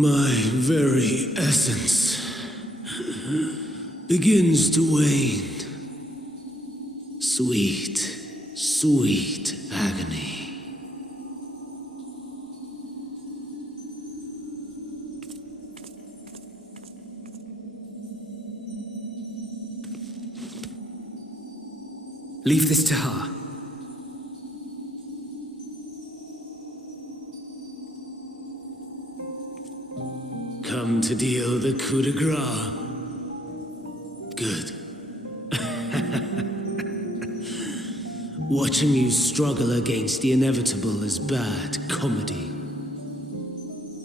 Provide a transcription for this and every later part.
My very essence begins to wane. Sweet, sweet agony. Leave this to her. Come to deal the coup de grace. Good. Watching you struggle against the inevitable is bad comedy.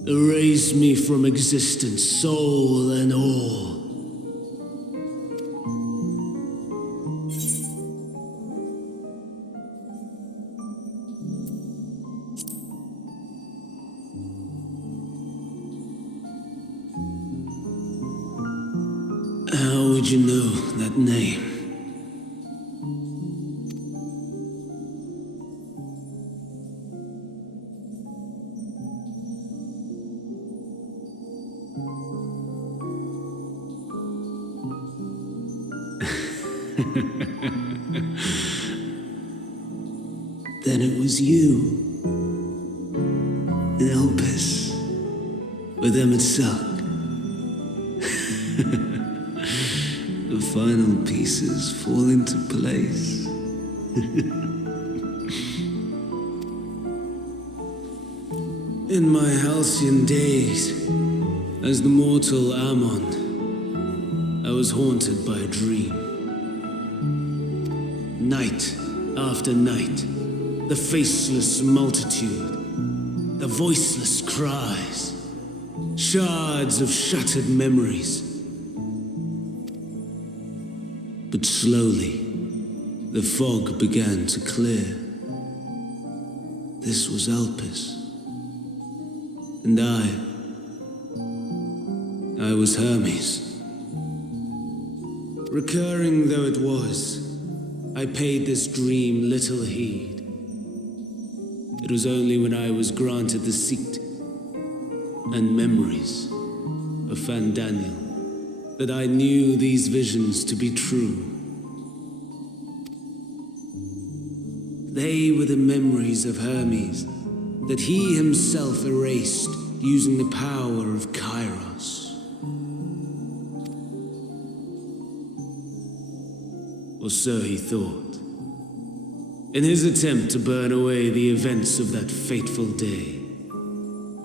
Erase me from existence, soul and all. How would you know that name? Then it was you, in Elpis, with Venat. The final pieces fall into place. In my halcyon days, as the mortal Ammon, I was haunted by a dream. Night after night, the faceless multitude, the voiceless cries, shards of shattered memories. But slowly, the fog began to clear. This was Elpis. And I was Hermes. Recurring though it was, I paid this dream little heed. It was only when I was granted the seat and memories of Fandaniel that I knew these visions to be true. They were the memories of Hermes that he himself erased using the power of Kairos. Or so he thought. In his attempt to burn away the events of that fateful day,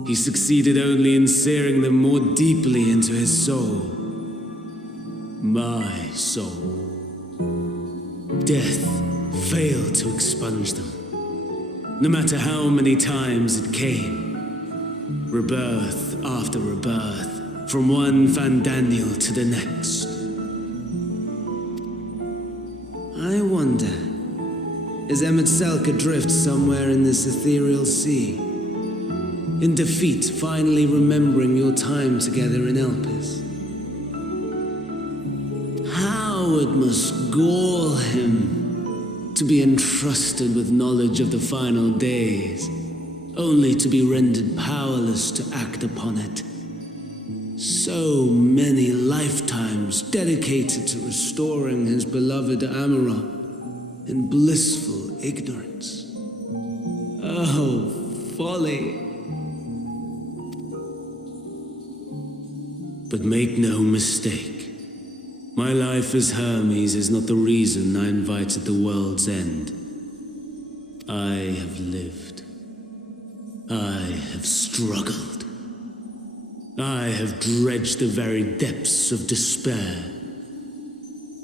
he succeeded only in searing them more deeply into his soul. My soul. Death failed to expunge them, no matter how many times it came. Rebirth after rebirth, from one Fandaniel to the next. I wonder, is Venat adrift somewhere in this ethereal sea? In defeat, finally remembering your time together in Elpis? How it must gall him to be entrusted with knowledge of the final days, only to be rendered powerless to act upon it. So many lifetimes dedicated to restoring his beloved Amarok in blissful ignorance. Oh, folly. But make no mistake, my life as Hermes is not the reason I invited the world's end. I have lived. I have struggled. I have dredged the very depths of despair.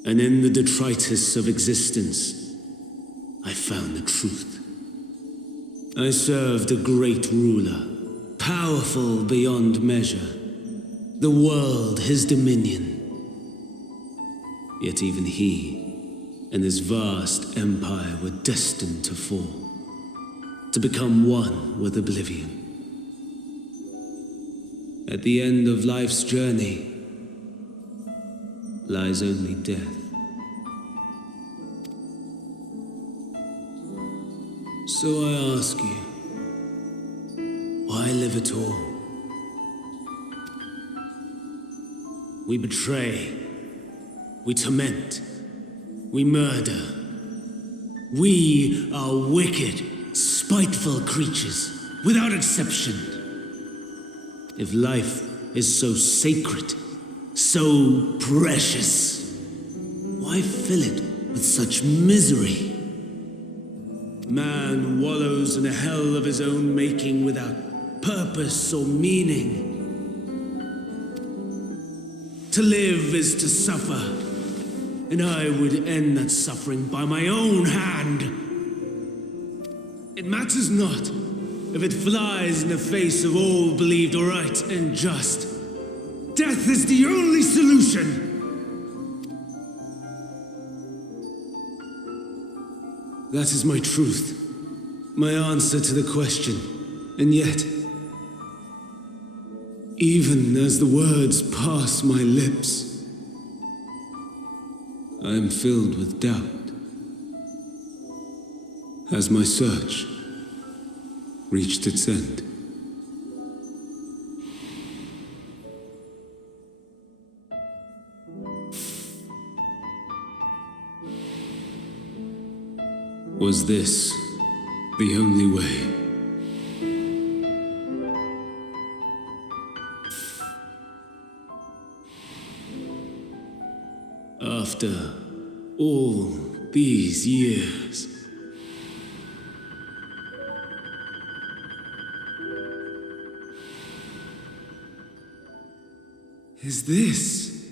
And in the detritus of existence, I found the truth. I served a great ruler, powerful beyond measure. The world his dominion. Yet even he and his vast empire were destined to fall, to become one with oblivion. At the end of life's journey lies only death. So I ask you, why live at all? We betray. We torment. We murder. We are wicked, spiteful creatures, without exception. If life is so sacred, so precious, why fill it with such misery? Man wallows in a hell of his own making without purpose or meaning. To live is to suffer, and I would end that suffering by my own hand. It matters not if it flies in the face of all believed right and just. Death is the only solution. That is my truth, my answer to the question. And yet, even as the words pass my lips, I am filled with doubt. Has my search reached its end? Was this the only way? After all these years, is this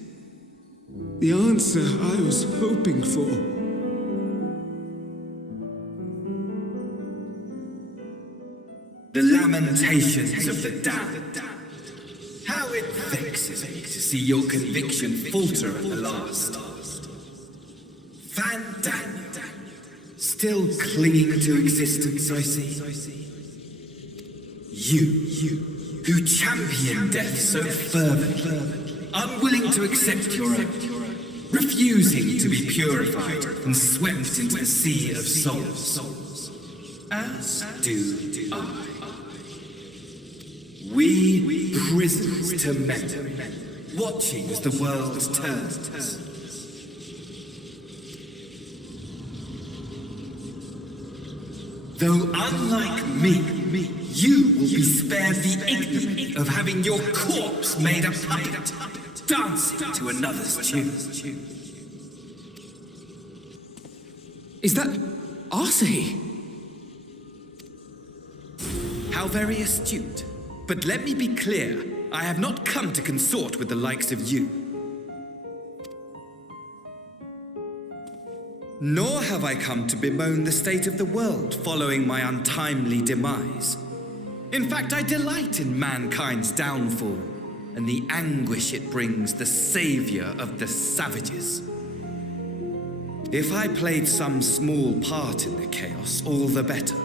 the answer I was hoping for? The lamentations of the damned. How it vexes me to see your conviction falter at the last. Van Daniel, still clinging to existence, I see. You, who champion death so fervently, unwilling to accept your own, refusing to be purified and swept into the sea of souls, as do I. We prisoners to memory, watching as the world turns. Though unlike me, you will be spared the ignominy of having your corpse made a puppet, dancing to another's tune. Is that Arcee? How very astute. But let me be clear, I have not come to consort with the likes of you. Nor have I come to bemoan the state of the world following my untimely demise. In fact, I delight in mankind's downfall and the anguish it brings the savior of the savages. If I played some small part in the chaos, all the better.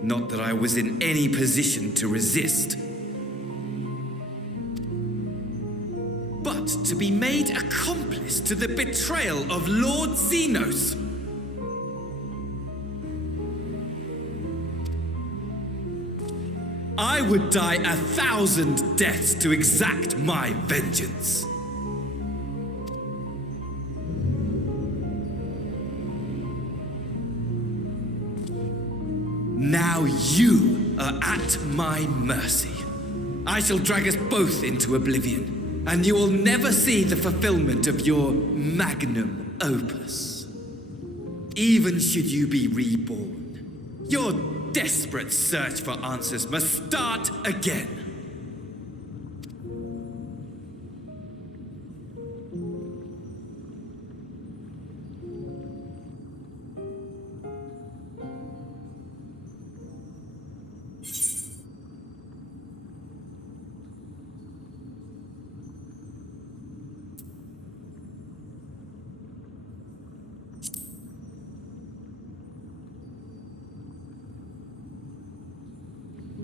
Not that I was in any position to resist. But to be made accomplice to the betrayal of Lord Xenos. I would die 1,000 deaths to exact my vengeance. Now you are at my mercy. I shall drag us both into oblivion, and you will never see the fulfillment of your magnum opus. Even should you be reborn, your desperate search for answers must start again.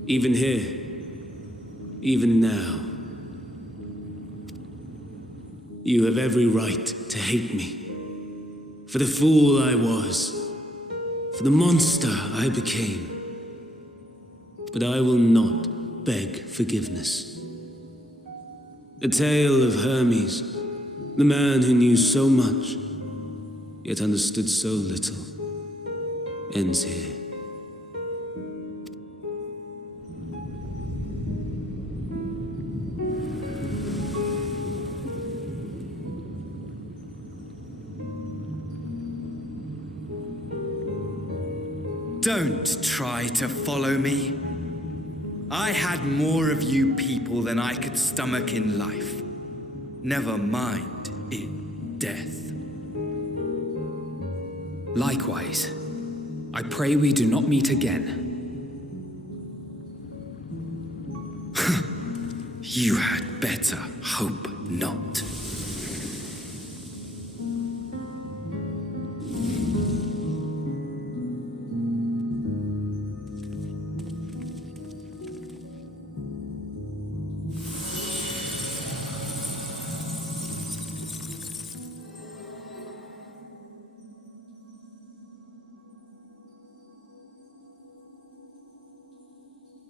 Even here, even now, you have every right to hate me. For the fool I was, for the monster I became. But I will not beg forgiveness. The tale of Hermes, the man who knew so much, yet understood so little, ends here. Don't try to follow me. I had more of you people than I could stomach in life. Never mind in death. Likewise, I pray we do not meet again. You had better hope not.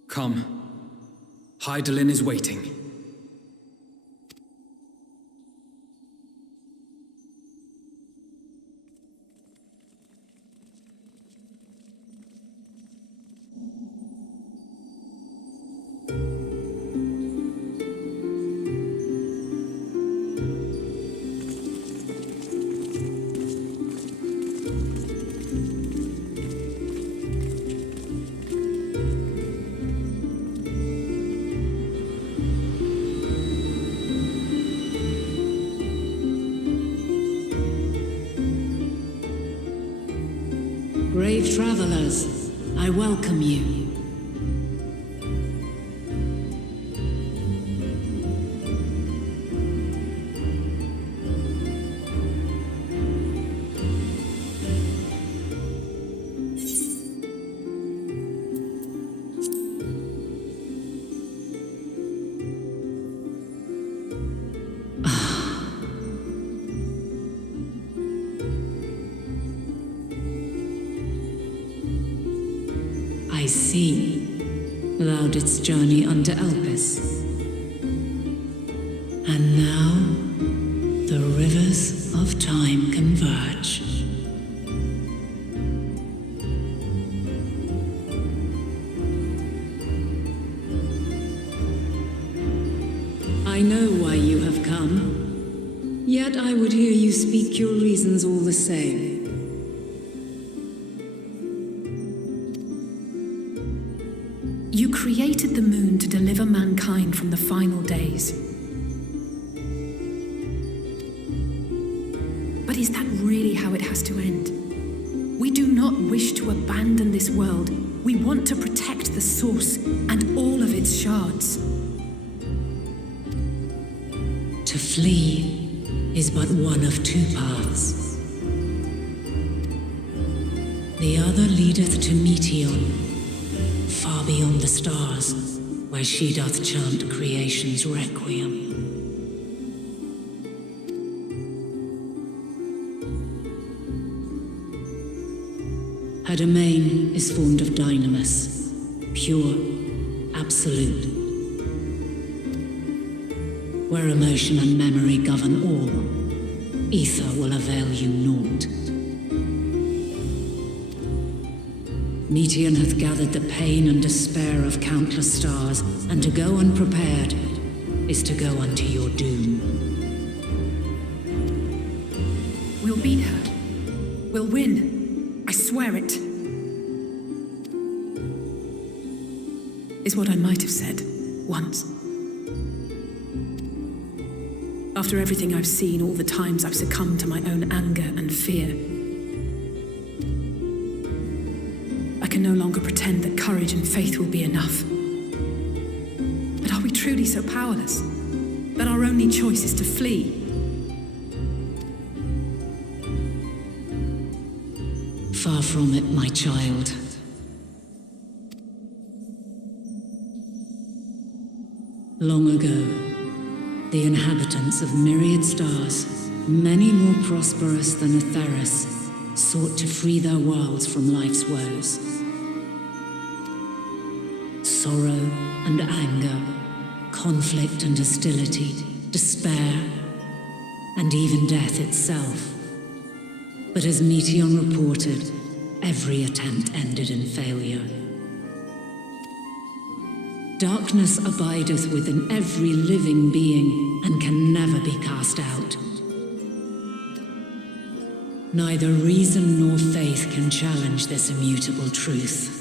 Come. Hydaelyn is waiting. Brave travelers, I welcome you. I see. Thou didst journey unto Elpis. And now, the rivers of time converge. I know why you have come, yet I would hear you speak your reasons all the same. You created the moon to deliver mankind from the final days. But is that really how it has to end? We do not wish to abandon this world. We want to protect the source and all of its shards. To flee is but one of two paths. The other leadeth to Meteon, far beyond the stars, where she doth chant creation's requiem. Her domain is formed of dynamis, pure, absolute, where emotion and memory govern all. Ether will avail you naught. Meteon hath gathered the pain and despair of countless stars, and to go unprepared is to go unto your doom. We'll beat her. We'll win. I swear it. Is what I might have said once. After everything I've seen, all the times I've succumbed to my own anger and fear, I can no longer pretend that courage and faith will be enough. But are we truly so powerless that our only choice is to flee? Far from it, my child. Long ago, the inhabitants of myriad stars, many more prosperous than Atheris, sought to free their worlds from life's woes. Sorrow and anger, conflict and hostility, despair, and even death itself. But as Meteon reported, every attempt ended in failure. Darkness abideth within every living being and can never be cast out. Neither reason nor faith can challenge this immutable truth.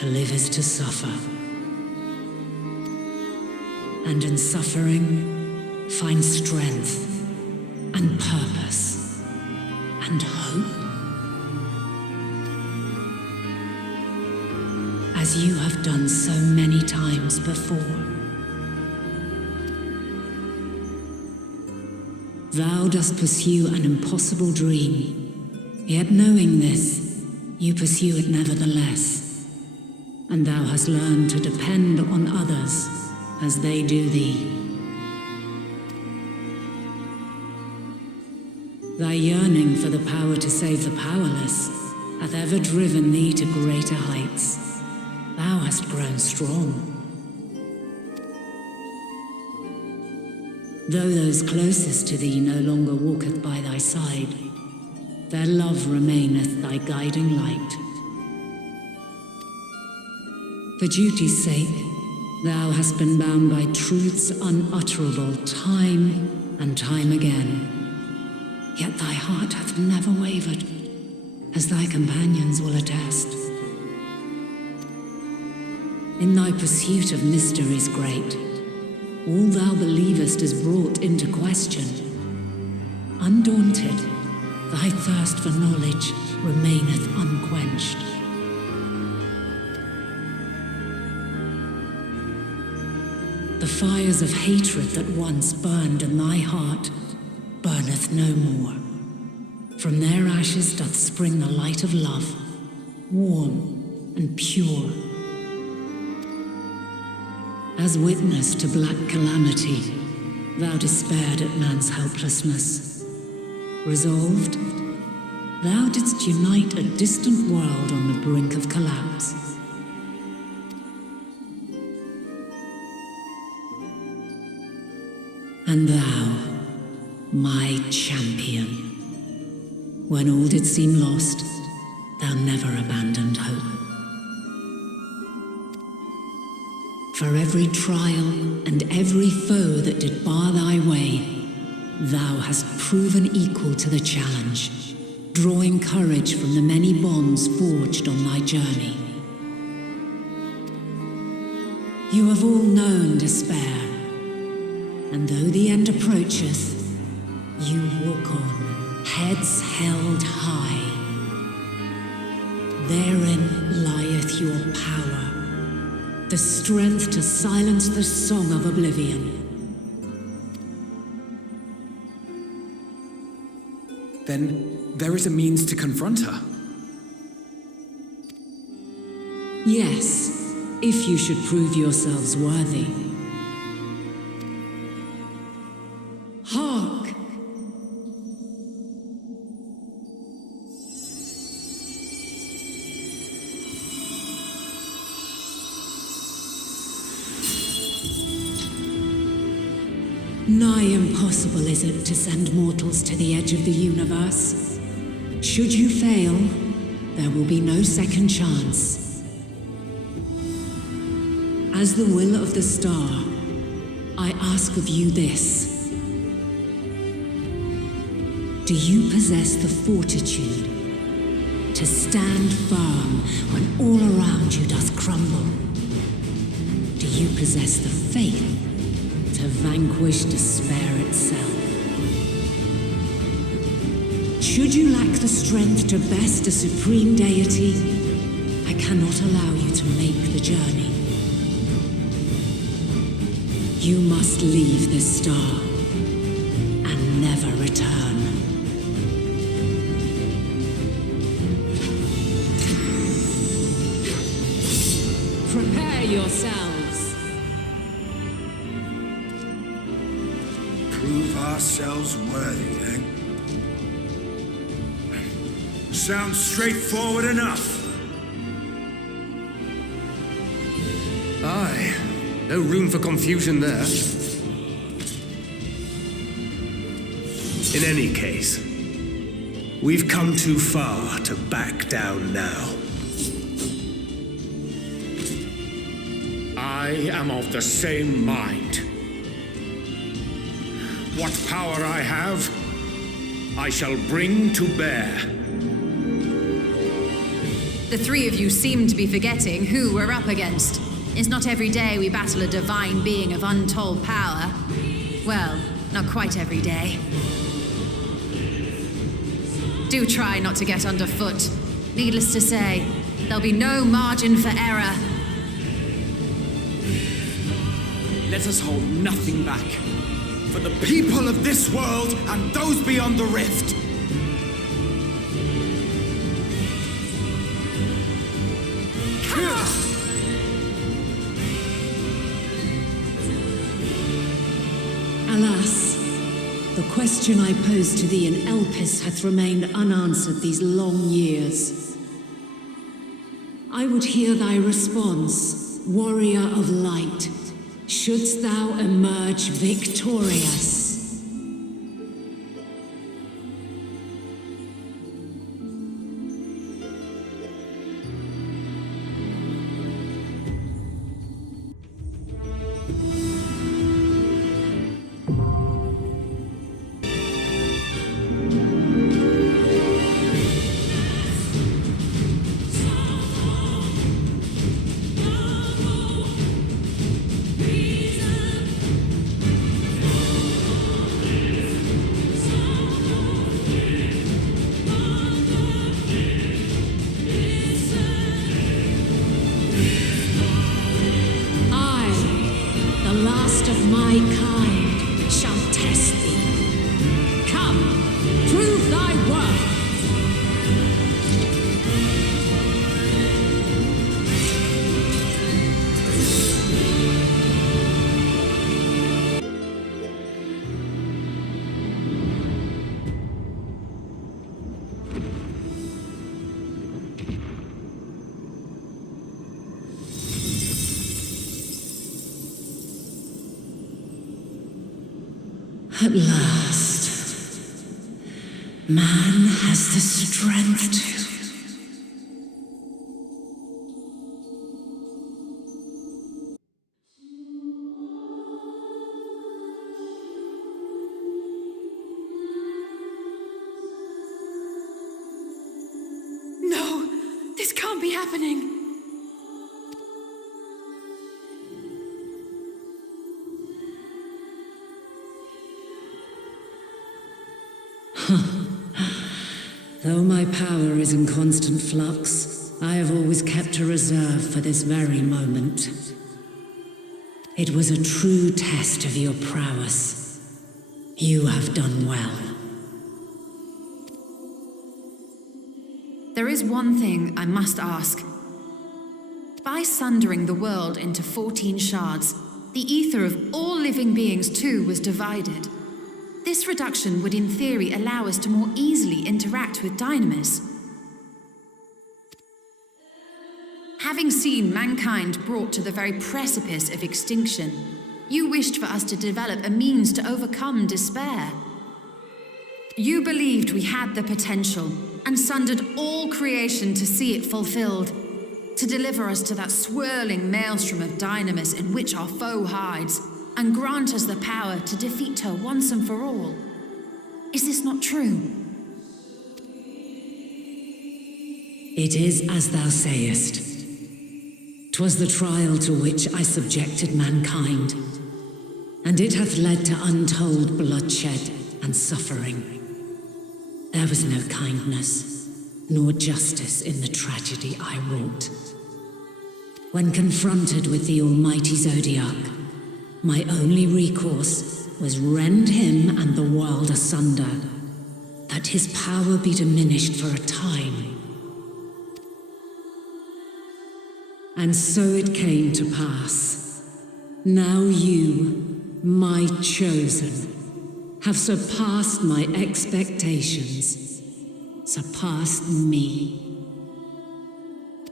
To live is to suffer, and in suffering, find strength and purpose and hope. As you have done so many times before. Thou dost pursue an impossible dream, yet knowing this, you pursue it nevertheless, and thou hast learned to depend on others as they do thee. Thy yearning for the power to save the powerless hath ever driven thee to greater heights. Thou hast grown strong. Though those closest to thee no longer walketh by thy side, their love remaineth thy guiding light. For duty's sake, thou hast been bound by truths unutterable time and time again. Yet thy heart hath never wavered, as thy companions will attest. In thy pursuit of mysteries great, all thou believest is brought into question. Undaunted, thy thirst for knowledge remaineth unquenched. The fires of hatred that once burned in thy heart burneth no more. From their ashes doth spring the light of love, warm and pure. As witness to black calamity, thou despaired at man's helplessness. Resolved, thou didst unite a distant world on the brink of collapse. And thou, my champion, when all did seem lost, thou never abandoned hope. For every trial and every foe that did bar thy way, thou hast proven equal to the challenge, drawing courage from the many bonds forged on thy journey. You have all known despair, and though the end approacheth, you walk on, heads held high. Therein lieth your power, the strength to silence the song of oblivion. Then there is a means to confront her. Yes, if you should prove yourselves worthy. Hark! Nigh impossible is it to send mortals to the edge of the universe. Should you fail, there will be no second chance. As the will of the star, I ask of you this. Do you possess the fortitude to stand firm when all around you doth crumble? Do you possess the faith to vanquish despair itself? Should you lack the strength to best a supreme deity, I cannot allow you to make the journey. You must leave this star and never return. Prepare yourselves. Prove ourselves worthy, eh? Sounds straightforward enough. Aye, No room for confusion there. In any case, we've come too far to back down now. I am of the same mind. What power I have, I shall bring to bear. The three of you seem to be forgetting who we're up against. It's not every day we battle a divine being of untold power. Well, not quite every day. Do try not to get underfoot. Needless to say, there'll be no margin for error. Let us hold nothing back. For the people of this world and those beyond the rift. Alas, the question I posed to thee in Elpis hath remained unanswered these long years. I would hear thy response, warrior of light, shouldst thou emerge victorious. At last, man has the strength to... No, this can't be happening. Though my power is in constant flux, I have always kept a reserve for this very moment. It was a true test of your prowess. You have done well. There is one thing I must ask. By sundering the world into 14 shards, the ether of all living beings too was divided. This reduction would in theory allow us to more easily interact with Dynamis. Having seen mankind brought to the very precipice of extinction, you wished for us to develop a means to overcome despair. You believed we had the potential and sundered all creation to see it fulfilled, to deliver us to that swirling maelstrom of Dynamis in which our foe hides, and grant us the power to defeat her once and for all. Is this not true? It is as thou sayest. 'Twas the trial to which I subjected mankind, and it hath led to untold bloodshed and suffering. There was no kindness, nor justice in the tragedy I wrought. When confronted with the almighty Zodiac, my only recourse was rend him and the world asunder, that his power be diminished for a time. And so it came to pass. Now you, my chosen, have surpassed my expectations, surpassed me.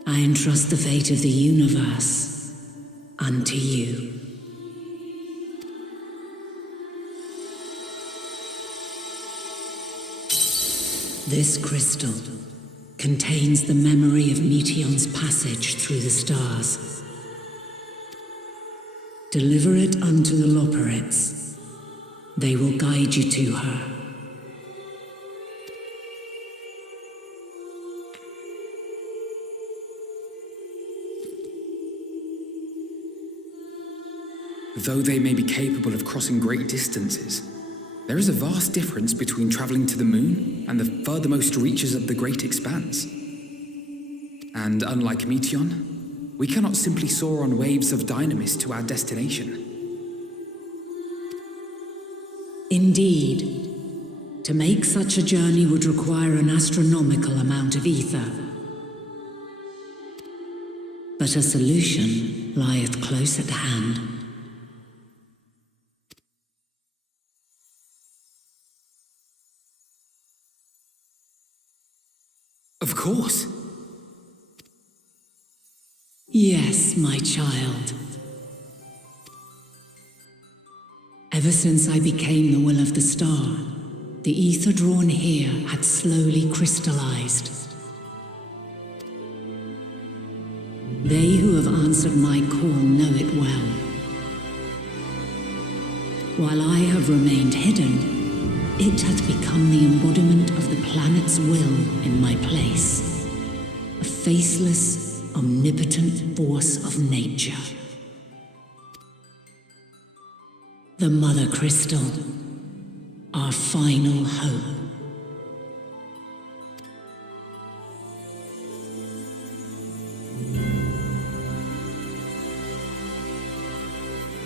I entrust the fate of the universe unto you. This crystal contains the memory of Meteion's passage through the stars. Deliver it unto the Loporrits. They will guide you to her. Though they may be capable of crossing great distances, there is a vast difference between traveling to the moon and the furthermost reaches of the great expanse. And unlike Meteion, we cannot simply soar on waves of dynamis to our destination. Indeed, to make such a journey would require an astronomical amount of ether. But a solution lieth close at hand. Of course. Yes, my child. Ever since I became the will of the star, the ether drawn here had slowly crystallized. They who have answered my call know it well. While I have remained hidden, it hath become the embodiment of the planet's will in my place. A faceless, omnipotent force of nature. The Mother Crystal, our final hope.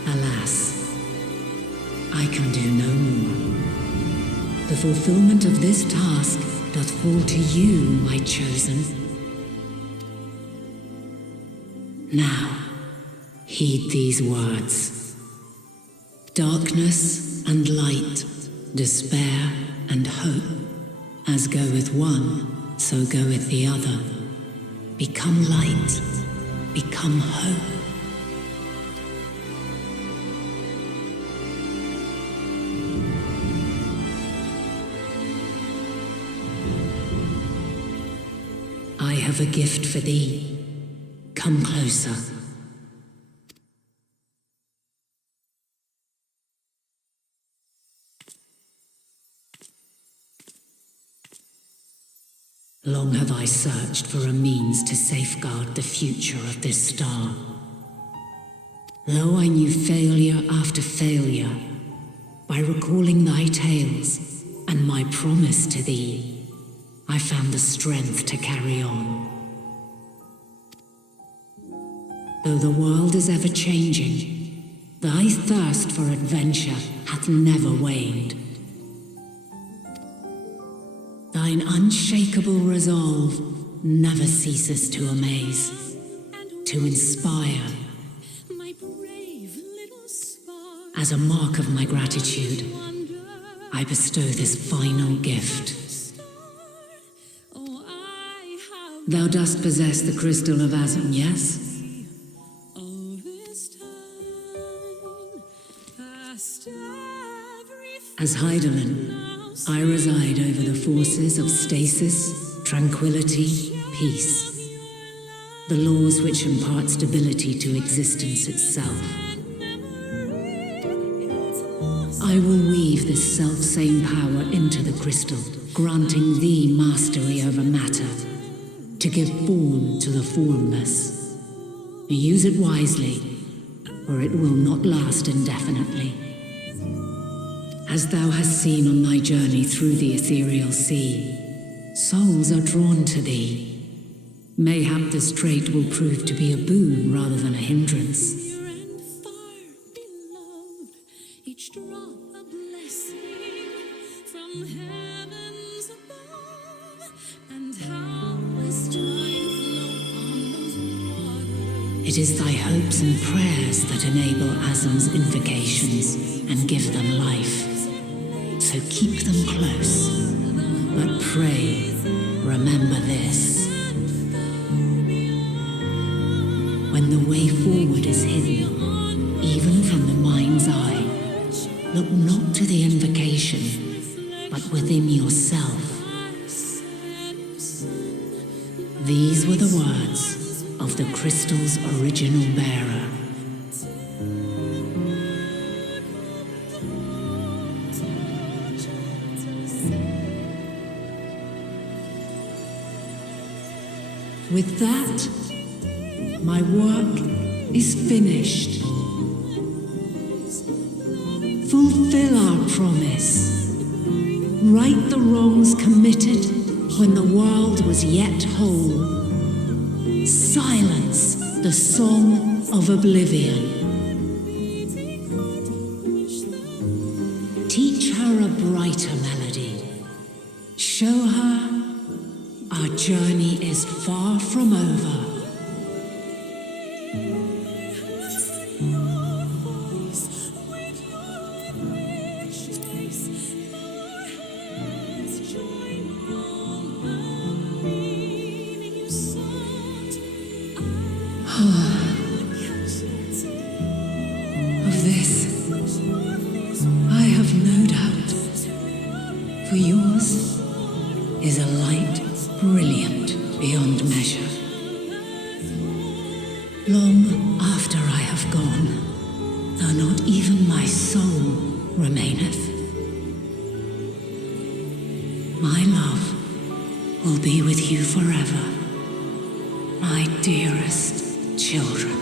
Alas, I can do no more. The fulfillment of this task doth fall to you, my chosen. Now, heed these words. Darkness and light, despair and hope, as goeth one, so goeth the other. Become light, become hope. I have a gift for thee. Come closer. Long have I searched for a means to safeguard the future of this star. Though I knew failure after failure, by recalling thy tales and my promise to thee, I found the strength to carry on. Though the world is ever changing, thy thirst for adventure hath never waned. Thine unshakable resolve never ceases to amaze, to inspire. As a mark of my gratitude, I bestow this final gift. Thou dost possess the crystal of Azum, yes? As Heidelin, I reside over the forces of stasis, tranquility, peace. The laws which impart stability to existence itself. I will weave this self-same power into the crystal, granting thee mastery over matter, to give form to the formless. Use it wisely, or it will not last indefinitely. As thou hast seen on thy journey through the ethereal sea, souls are drawn to thee. Mayhap this trait will prove to be a boon rather than a hindrance. It is thy hopes and prayers that enable Azum's invocations and give them life. So keep them close, but pray, remember this. When the way forward is hidden, even from the mind's eye, look not to the invocation, but within yourself. With that, my work is finished. Fulfill our promise. Right the wrongs committed when the world was yet whole. Silence the song of oblivion. Teach her a brighter melody. Show her our journey is far from over. Of this, I have no doubt, for yours is a light brilliant beyond measure. Long after I have gone, though not even my soul remaineth, my love will be with you forever, my dearest children.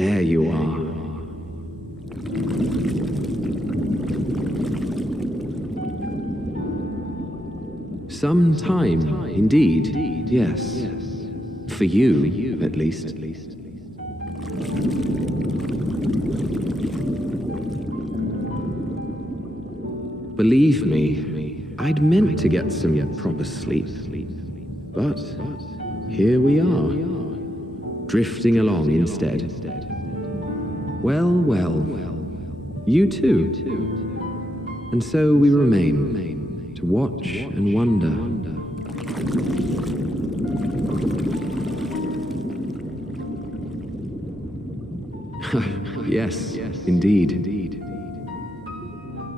There you are. Some time, indeed, yes. For you, at least. Believe me, I'd meant to get some proper sleep. But here we are, drifting along instead. Well, you too. And so we remain to watch and wonder. Yes, indeed.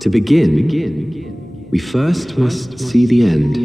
To begin, we first must see the end.